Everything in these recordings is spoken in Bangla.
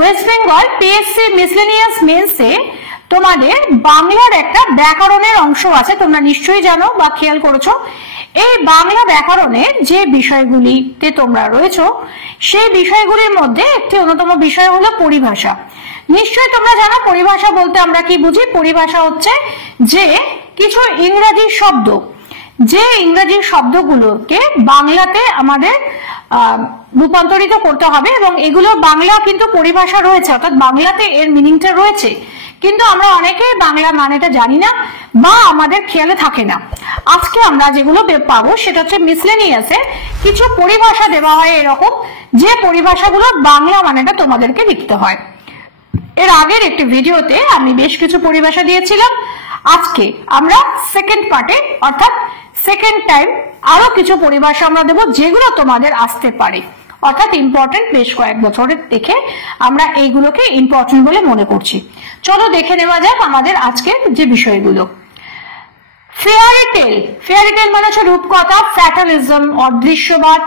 ওয়েস্ট বেঙ্গল পিএসসি মিসলেনিয়াস মেন্সে তোমাদের বাংলার একটা ব্যাকরণের অংশ আছে, তোমরা নিশ্চয়ই জানো বা খেয়াল করেছো। এই বাংলা ব্যাকরণের যে বিষয়গুলিতে তোমরা রয়েছো সেই বিষয়গুলির মধ্যে একটি অন্যতম বিষয় হলো পরিভাষা। নিশ্চয়ই তোমরা জানো পরিভাষা বলতে আমরা কি বুঝি। পরিভাষা হচ্ছে যে কিছু ইংরেজি শব্দ, যে ইংরেজি শব্দগুলোকে বাংলাতে আমাদের রূপান্তরিত করতে হবে এবং এগুলো বাংলা কিন্তু পরিভাষা রয়েছে, অর্থাৎ বাংলাতে এর মিনিংটা রয়েছে, কিন্তু আমরা অনেকেই বাংলা মানেটা জানি না বা আমাদের খেয়ালে থাকে না। আজকে আমরা যেগুলো পাবো সেটা হচ্ছে মিসলেনিয়াসে কিছু পরিভাষা দেওয়া হয় এরকম, যে পরিভাষাগুলো বাংলা মানেটা তোমাদেরকে লিখতে হয়। এর আগের একটি ভিডিওতে আমি বেশ কিছু পরিভাষা দিয়েছিলাম। আজকে আমরা সেকেন্ড পার্টে অর্থাৎ সেকেন্ড টাইম আরো কিছু পরিভাষা আমরা দেবো যেগুলো তোমাদের আসতে পারে, অর্থাৎ ইম্পর্টেন্ট বেশ কয়েক বছরের দেখে আমরা এইগুলোকে ইম্পর্টেন্ট বলে মনে করছি। চলো দেখে নেওয়া যাক আমাদের আজকের যে বিষয়গুলো। ফেয়ারি টেল, ফেয়ারি টেল মানে হচ্ছে রূপকথা, ফ্যাটালিজম অদৃশ্যবাদ,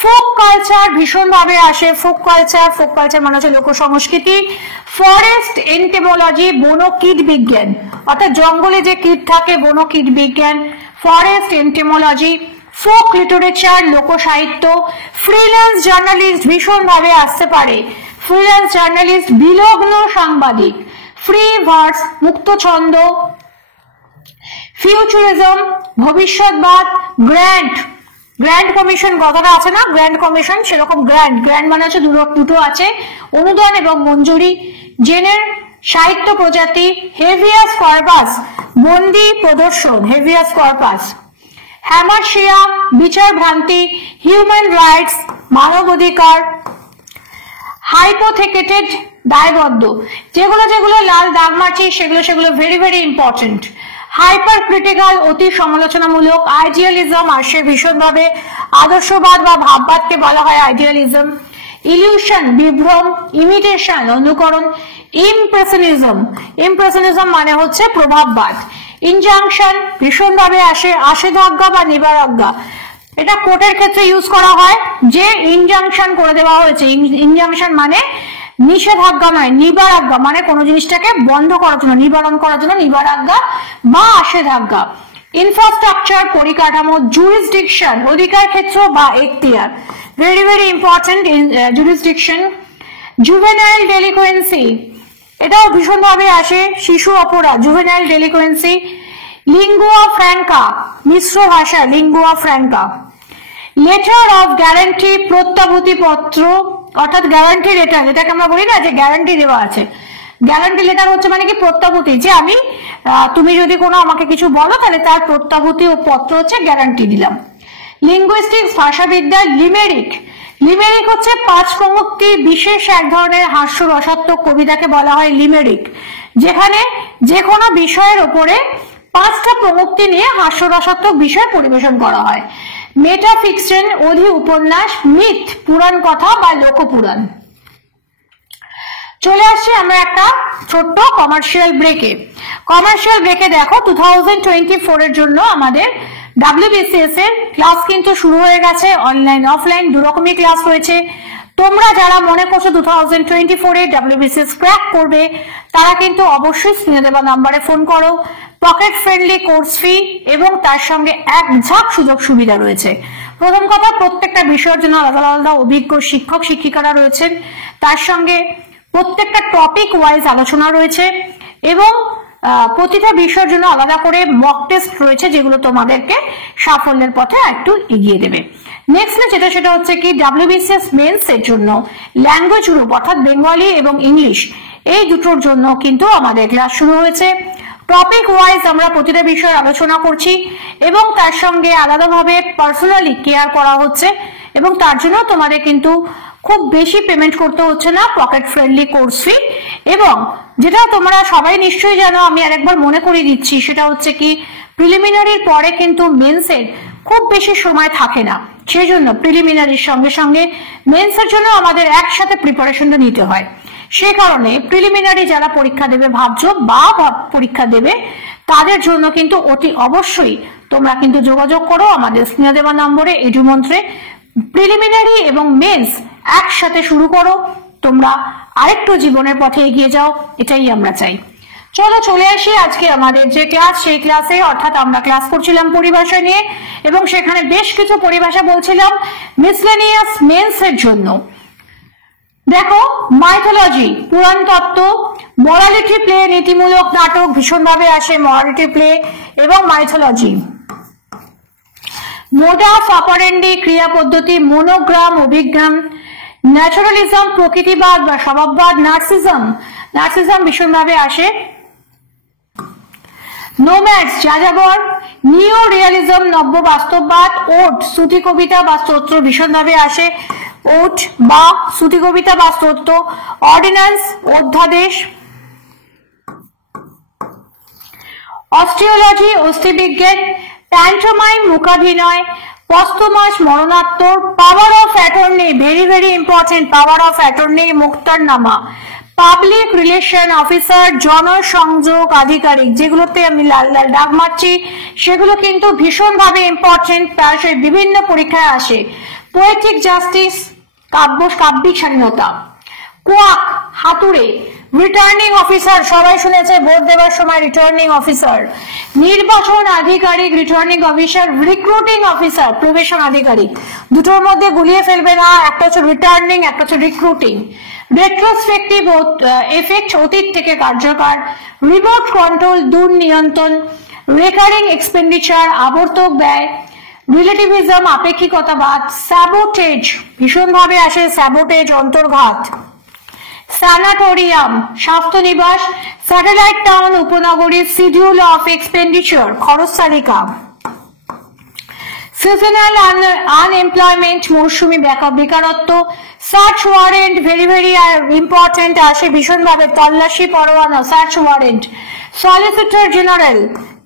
ফোক কালচার ভীষণ ভাবে আসে, ফোক কালচার, ফোক কালচার মানে হচ্ছে লোক সংস্কৃতি, ফরেস্ট এন্টেমোলজি বনো কীট বিজ্ঞান, অর্থাৎ জঙ্গলে যে কীট থাকে বনো কীট বিজ্ঞান, ফরেস্ট এন্টেমোলজি, ফোক লিটারেচার লোক সাহিত্য, ফ্রিল্যান্স জার্নালিস্ট ভীষণ ভাবে আসতে পারে, ফ্রিল্যান্স জার্নালিস্ট বিলগ্ন সাংবাদিক, ফ্রি ভার্স মুক্ত ছন্দ, ফিউচারিজম ভবিষ্যৎবাদ, গ্র্যান্ড, গ্র্যান্ড কমিশন কথাটা আছে না, গ্র্যান্ড কমিশন সেরকম গ্র্যান্ড, গ্র্যান্ড মানে হচ্ছে দুটো আছে, অনুদান এবং মঞ্জুরি, জেনের সাহিত্য প্রজাতি, হেভিয়াস কর্পাস বন্দি প্রদর্শন, হেভিয়াস কর্পাস, হ্যামারশিয়া বিচার ভ্রান্তি, হিউম্যান রাইটস মানবাধিকার, হাইপোথেকেটেড দায়বদ্ধ, যেগুলো যেগুলো লাল দাগ মারছি সেগুলো very very important, hyper critical অতি সমালোচনামূলক, আইডিয়ালিজম আসে ভীষণভাবে, আদর্শবাদ বা ভাববাদকে বলা হয় আইডিয়ালিজম, ইলিউশন বিভ্রম, ইমিটেশন অনুকরণ, ইমপ্রেশনিজম, ইমপ্রেশনিজম মানে হচ্ছে প্রভাববাদ, ইনজাংশন ভীষণভাবে আসে, আশেধাজ্ঞা বা নিবারাজ্ঞা, এটা কোর্টের ক্ষেত্রে ইউজ করা হয় যে ইনজাংশন করে দেওয়া হয়েছে, ইনজাংশন মানে নিষেধাজ্ঞা নয়, নিবারাজ্ঞা মানে কোন জিনিসটাকে বন্ধ করার জন্য, নিবারণ করার জন্য নিবারাজ্ঞা বা আশেধাজ্ঞা, ইনফ্রাস্ট্রাকচার পরিকাঠামো, জুরিসডিকশন অধিকার ক্ষেত্র বা এখতিয়ার, very very important jurisdiction, juvenile delinquency এটাও ভীষণভাবে আসে, শিশু অপরাধ জুভেনাইল ডেলিকুয়েন্সি, লিঙ্গুয়া ফ্র্যাঙ্কা মিশ্র ভাষা, lingua franca, letter of guarantee প্রত্যাভূতি পত্র অর্থাৎ গ্যারান্টি লেটার, যেটাকে আমরা বলি না যে গ্যারান্টি দেওয়া আছে, গ্যারান্টি লেটার হচ্ছে মানে কি প্রত্যাভূতি, যে আমি তুমি যদি কোনো আমাকে কিছু বলো তাহলে তার প্রত্যাভূতি ও পত্র হচ্ছে গ্যারান্টি দিলাম। লিঙ্গুইস্টিক্স ভাষাবিদ্যা, লিমেরিক, লিমেরিক হচ্ছে পাঁচ প্রমুক্তির বিশেষ এক ধরনের হাস্য রসাত্মক কবিতাকে বলা হয় লিমেরিক, যেখানে যে কোনো বিষয়ের উপরে পাঁচটা প্রমুক্তি নিয়ে হাস্যরসাত্মক বিষয় পরিবেশন করা হয়। মেটাফিকশন অধি উপন্যাস, মিথ পুরাণ কথা বা লোকপুরাণ। চলে আসছি আমরা একটা ছোট্ট কমার্শিয়াল ব্রেকে। কমার্শিয়াল ব্রেকে দেখো 2024 এর জন্য আমাদের WBCS এর ক্লাস কিন্তু শুরু হয়ে গেছে, অনলাইন অফলাইন দুরকমই ক্লাস হয়েছে। তোমরা যারা মনে করছো 2024 এ WBCS ক্র্যাক করবে তারা কিন্তু অবশ্যই স্ক্রিনে দেওয়া নাম্বারে ফোন করো। পকেট ফ্রেন্ডলি কোর্স ফি এবং তার সঙ্গে এক ঝাঁক সুযোগ সুবিধা রয়েছে। প্রথম কথা, প্রত্যেকটা বিষয়ের জন্য আলাদা আলাদা অভিজ্ঞ শিক্ষক শিক্ষিকারা রয়েছেন, তার সঙ্গে প্রত্যেকটা টপিক ওয়াইজ আলোচনা রয়েছে এবং প্রতিটা বিষয়ের জন্য আলাদা করে মক টেস্ট রয়েছে যেগুলো তোমাদেরকে সাফল্যের পথে একটু এগিয়ে দেবে। নেক্সট সেটা হচ্ছে কি WBCS মেন্স এর জন্য ল্যাঙ্গুয়েজ গ্রুপ অর্থাৎ বেঙ্গলি এবং ইংলিশ এই দুটোর জন্য কিন্তু আমাদের ক্লাস শুরু হয়েছে। টপিক ওয়াইজ আমরা প্রতিটা বিষয়ে আলোচনা করছি এবং তার সঙ্গে আলাদাভাবে পার্সোনালি কেয়ার করা হচ্ছে এবং তার জন্য তোমাদের কিন্তু খুব বেশি পেমেন্ট করতে হচ্ছে না, পকেট ফ্রেন্ডলি কোর্স ফি। এবং যেটা তোমরা সবাই নিশ্চয়ই জানো, আমি আরেকবার মনে করিয়ে দিচ্ছি, সেটা হচ্ছে কি প্রিলিমিনারির পরে কিন্তু মেন্সের খুব বেশি সময় থাকে না, সেই জন্য প্রিলিমিনারির সঙ্গে সঙ্গে মেন্সের জন্য আমাদের একসাথে প্রিপারেশনটা নিতে হয়। সে কারণে প্রিলিমিনারি যারা পরীক্ষা দেবে ভাবছো বা পরীক্ষা দেবে তাদের জন্য কিন্তু অতি অবশ্যই তোমরা কিন্তু যোগাযোগ করো আমাদের স্ক্রিনে দেওয়া নম্বরে এডুমন্ত্রে। প্রিলিমিনারি এবং মেন্স একসাথে শুরু করো, তোমরা আরেকটু জীবনের পথে এগিয়ে যাও, এটাই আমরা চাই। চলো চলে আসি আজকে আমাদের যে ক্লাস, সেই ক্লাসে, অর্থাৎ আমরা ক্লাস করছিলাম পরিভাষা নিয়ে এবং সেখানে বেশ কিছু পরিভাষা বলছিলাম মিসলেনিয়াস মেন্স এর জন্য। দেখো, মাইথোলজি পুরাণ তত্ত্ব, মরালিটি প্লে নীতিমূলক নাটক ভীষণভাবে আসে, মরালিটি প্লে এবং মাইথোলজি। মোডা অফ অপারেন্ডি ক্রিয়া পদ্ধতি, মোনোগ্রাম অভিজ্ঞান, ন্যাচারালিজম প্রকৃতিবাদ বা স্বভাববাদ, নার্সিজম ভীষণভাবে আসে। নোম্যাডস যাযাবর, নিও রিয়ালিজম নব্য বাস্তববাদ, ওট শ্রুতি কবিতা বা স্তোত্র ভীষণভাবে আসে, ওট বা শ্রুতি কবিতা বা স্তোত্র। অর্ডিন্যান্স অধ্যাদেশ। অস্টিওলজি অস্থিবিজ্ঞান, প্যান্টোমাইম মুখাভিনয়, পস্তমাস মরণাত্মক, power of attorney very very important, power of attorney মুক্তারনামা, পাবলিক রিলেশন অফিসার জনসংযোগ আধিকারিক, যেগুলোতে আমি লাল লাল দাগ মারছি সেগুলো কিন্তু ভীষণভাবে ইম্পর্টেন্ট, তার সেই বিভিন্ন পরীক্ষায় আসে। পোয়েটিক জাস্টিস কাব্যিক স্বাধীনতা। কোয়াক হাতুড়ে, রিটার্নিং অফিসার সবাই শুনেছে ভোট দেওয়ার সময় রিটার্নিং অফিসার। নির্বাচন আধিকারিক returning officer, recruiting officer probation আধিকারিক, দুটোর মধ্যে গুলিয়ে ফেলবে না, একটা হচ্ছে রিটার্নিং, একটা হচ্ছে রিক্রুটিং। রেট্রোস্পেক্টিভ এফেক্ট অতীত থেকে কার্যকর, রিমোট কন্ট্রোল দূর নিয়ন্ত্রণ, রেকারিং এক্সপেন্ডিচার আবর্তক ব্যয়, রিলেটিভিজম আপেক্ষিকতাবাদ, স্যাবোটেজ ভীষণভাবে আসে, স্যাবোটেজ অন্তর্ঘাত। স্যানাটোরিয়াম স্বাস্থ্য নিবাস, স্যাটেলাইট টাউন উপনগরী, শিডিউল অফ এক্সপেন্ডিচার খরচ তালিকা। সিজনাল আনএমপ্লয়মেন্ট মৌসুমী বেকারত্ব। Search warrant very very important আসে ভীষণভাবে, তল্লাশি পরোয়ানা সার্চ ওয়ারেন্ট। সলিসিটর জেনারেল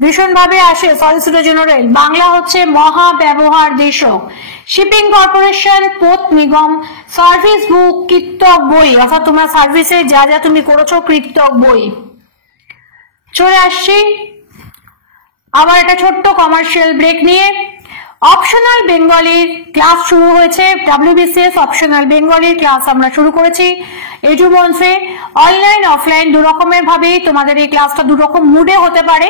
ভীষণভাবে আসে, সলিসিটর জেনারেল বাংলা হচ্ছে মহা ব্যবহার দেশক। শিপিং কর্পোরেশন, পথ নিগম, সার্ভিস বুক, কৃতক বই, অর্থাৎ তোমার সার্ভিসে যা যা তুমি করেছো কৃতক বই। চলে আসছি আবার একটা ছোট্ট কমার্শিয়াল ব্রেক নিয়ে। অপশনাল বেঙ্গলির ক্লাস শুরু হয়েছে, WBCS অপশনাল বেঙ্গলির ক্লাস আমরা শুরু করেছি এডুমন্সে। অনলাইন অফলাইন দু রকমের ভাবেই তোমাদের এই ক্লাসটা দু রকম মুডে হতে পারে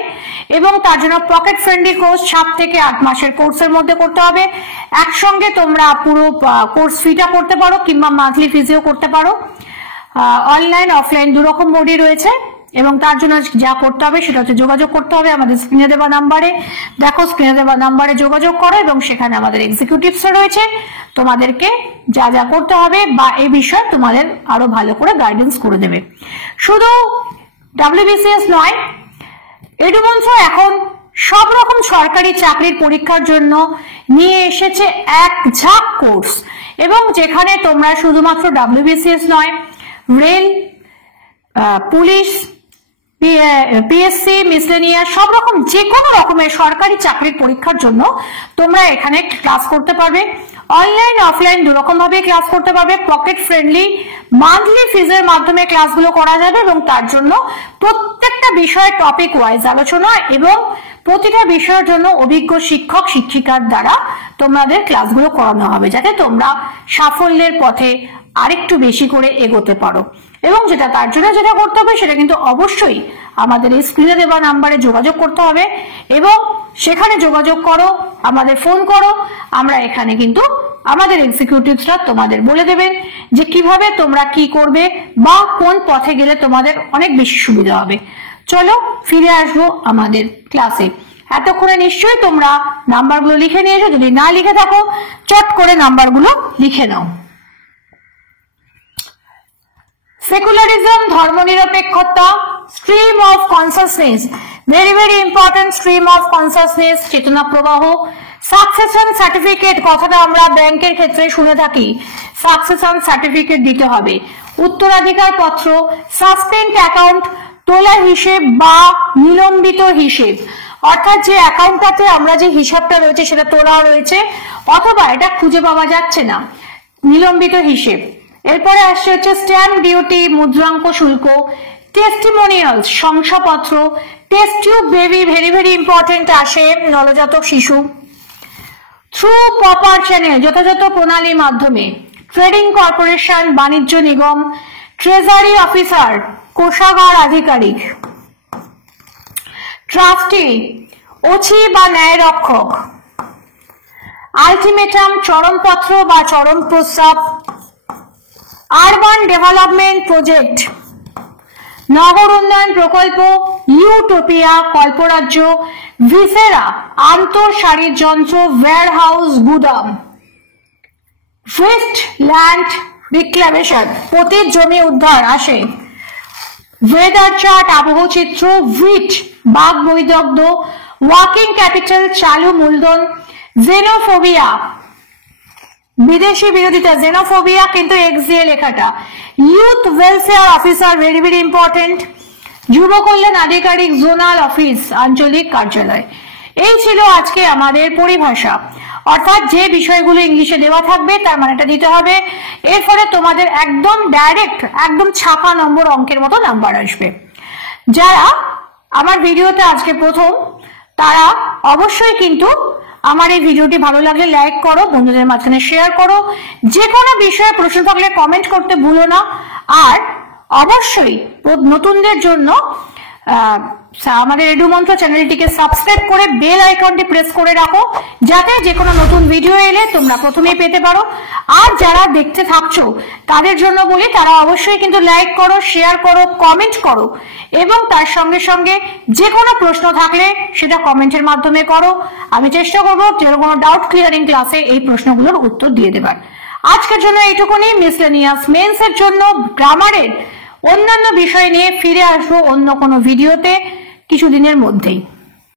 এবং তার জন্য পকেট ফ্রেন্ডলি কোর্স 7 থেকে 8 মাসের কোর্সের মধ্যে করতে হবে। একসঙ্গে তোমরা পুরো কোর্স ফিটা করতে পারো কিংবা মান্থলি ফিজিও করতে পারো। অনলাইন অফলাইন দু রকম মোডই রয়েছে এবং তার জন্য যা করতে হবে সেটা হচ্ছে যোগাযোগ করতে হবে আমাদের স্ক্রিনে দেওয়া নাম্বারে। দেখো, স্ক্রিনে দেওয়া নাম্বারে যোগাযোগ করো এবং সেখানে আমাদের এক্সিকিউটিভসরা রয়েছে, তোমাদেরকে যা যা করতে হবে বা এই বিষয়ে তোমাদের আরো ভালো করে গাইডেন্স করে দেবে। শুধু WBCS নয়, এডুমন্সও এখন সব রকম সরকারি চাকরির পরীক্ষার জন্য নিয়ে এসেছে এক ঝাঁক কোর্স, এবং যেখানে তোমরা শুধুমাত্র WBCS নয়, রেল, পুলিশ, পিএসসি, মিসলেনিয়াস সব রকম যে কোনো রকমের সরকারি চাকরির পরীক্ষার জন্য তোমরা এখানে ক্লাস করতে পারবে। অনলাইন অফলাইন দু রকম ভাবে ক্লাস করতে পারবে। পকেট ফ্রেন্ডলি মান্থলি ফিজের মাধ্যমে ক্লাসগুলো করা যাবে এবং তার জন্য প্রত্যেকটা বিষয় টপিক ওয়াইজ আলোচনা এবং প্রতিটা বিষয়ের জন্য অভিজ্ঞ শিক্ষক শিক্ষিকার দ্বারা তোমাদের ক্লাসগুলো করানো হবে, যাতে তোমরা সাফল্যের পথে আরেকটু বেশি করে এগোতে পারো। এবং যেটা তার জন্য যেটা করতে হবে সেটা কিন্তু অবশ্যই আমাদের এই স্ক্রিনে দেওয়া নাম্বারে যোগাযোগ করতে হবে এবং সেখানে যোগাযোগ করো, আমাদের ফোন করো। আমরা এখানে কিন্তু আমাদের এক্সিকিউটিভসরা তোমাদের বলে দেবেন যে কিভাবে তোমরা কি করবে বা কোন পথে গেলে তোমাদের অনেক বেশি সুবিধা হবে। চলো ফিরে আসবো আমাদের ক্লাসে। এতক্ষণে নিশ্চয়ই তোমরা নাম্বারগুলো লিখে নিয়েছো, যদি না লিখে থাকো চট করে নাম্বারগুলো লিখে নাও। সেকুলারিজম ধর্মনিরপেক্ষতা, stream of consciousness very very important, stream of consciousness চেতনা প্রবাহ। সাকসেশন সার্টিফিকেট, কথাটা আমরা ব্যাংকের ক্ষেত্রে শুনে থাকি, সাকসেশন সার্টিফিকেট দিতে হবে। উত্তরাধিকার পত্র, সাসপেন্ড অ্যাকাউন্ট, তোলা হিসেব বা নিলম্বিত হিসেব, অর্থাৎ যে অ্যাকাউন্টটাতে আমরা যে হিসাবটা রয়েছে সেটা তোলা রয়েছে অথবা এটা খুঁজে পাওয়া যাচ্ছে না, নিলম্বিত হিসেব। এরপরে আসছে হচ্ছে স্ট্যাম্প ডিউটি, মুদ্রাঙ্ক শুল্ক, টেস্টিমোনিয়ালস শংসাপত্র, test tube baby very very important আসে, নবজাতক শিশু। থ্রু প্রপার চ্যানেল, যথাযথ প্রণালীর মাধ্যমে। ট্রেডিং কর্পোরেশন, বাণিজ্য নিগম, ট্রেজারি অফিসার কোষাগার আধিকারিক, ট্রাস্টি ওছি বা ন্যায় রক্ষক, আলটিমেটাম চরমপত্র বা চরম প্রস্তাব, আরবান ডেভেলপমেন্ট প্রজেক্ট, নগর উন্নয়ন প্রকল্প, ইউটোপিয়া কল্পরাজ্য, ভিসেরা আন্তঃসারির যন্ত্র, ওয়্যারহাউস গুদাম, ওয়েস্ট ল্যান্ড রিক্লেমেশন পতিত জমি উদ্ধার আসে, ওয়েদার চার্ট আবহচিত্র, উইট বাঘ বৈদগ্ধ, ওয়ার্কিং ক্যাপিটাল চালু মূলধন, জেনোফোবিয়া বিদেশি বিরোধিতা, জেনোফোবিয়া কিন্তু এক্স দিয়ে লেখাটা, youth welfare officer very very important, যুব কল্যাণ আধিকারিক জোনাল অফিস আঞ্চলিক কার্যালয়। এই ছিল আজকে আমাদের পরিভাষা, অর্থাৎ যে বিষয়গুলো ইংলিশে দেওয়া থাকবে তার মানেটা দিতে হবে। এর ফলে তোমাদের একদম ডাইরেক্ট একদম ছাপা নম্বর অঙ্কের মতো নাম্বার আসবে। যারা আমার ভিডিওতে আজকে প্রথম তারা অবশ্যই কিন্তু আমার এই ভিডিওটি ভালো লাগলে লাইক করো, বন্ধুদের মাঝখানে শেয়ার করো, যে কোনো বিষয়ে প্রশ্ন থাকলে কমেন্ট করতে ভুলো না। আর অবশ্যই নতুনদের জন্য আমাদের এডুমন্ত্র চ্যানেলটিকে সাবস্ক্রাইব করে বেল আইকনটি প্রেস করে রাখো, যাতে যে কোনো নতুন ভিডিও এলে তোমরা প্রথমেই পেতে পারো। আর যারা দেখতে থাকছো তাদের জন্য বলি, তারা অবশ্যই কিন্তু লাইক করো, শেয়ার করো, কমেন্ট করো, এবং তার সঙ্গে সঙ্গে যে কোনো প্রশ্ন থাকলে সেটা কমেন্টের মাধ্যমে করো। আমি চেষ্টা করবো যে কোনো ডাউট ক্লিয়ারিং ক্লাসে এই প্রশ্নগুলোর উত্তর দিয়ে দেবার। আজকের জন্য এইটুকুনি। মিসলেনিয়াস মেন্স এর জন্য গ্রামারের অন্যান্য বিষয় নিয়ে ফিরে আসবো অন্য কোনো ভিডিওতে কিছুদিনের মধ্যেই।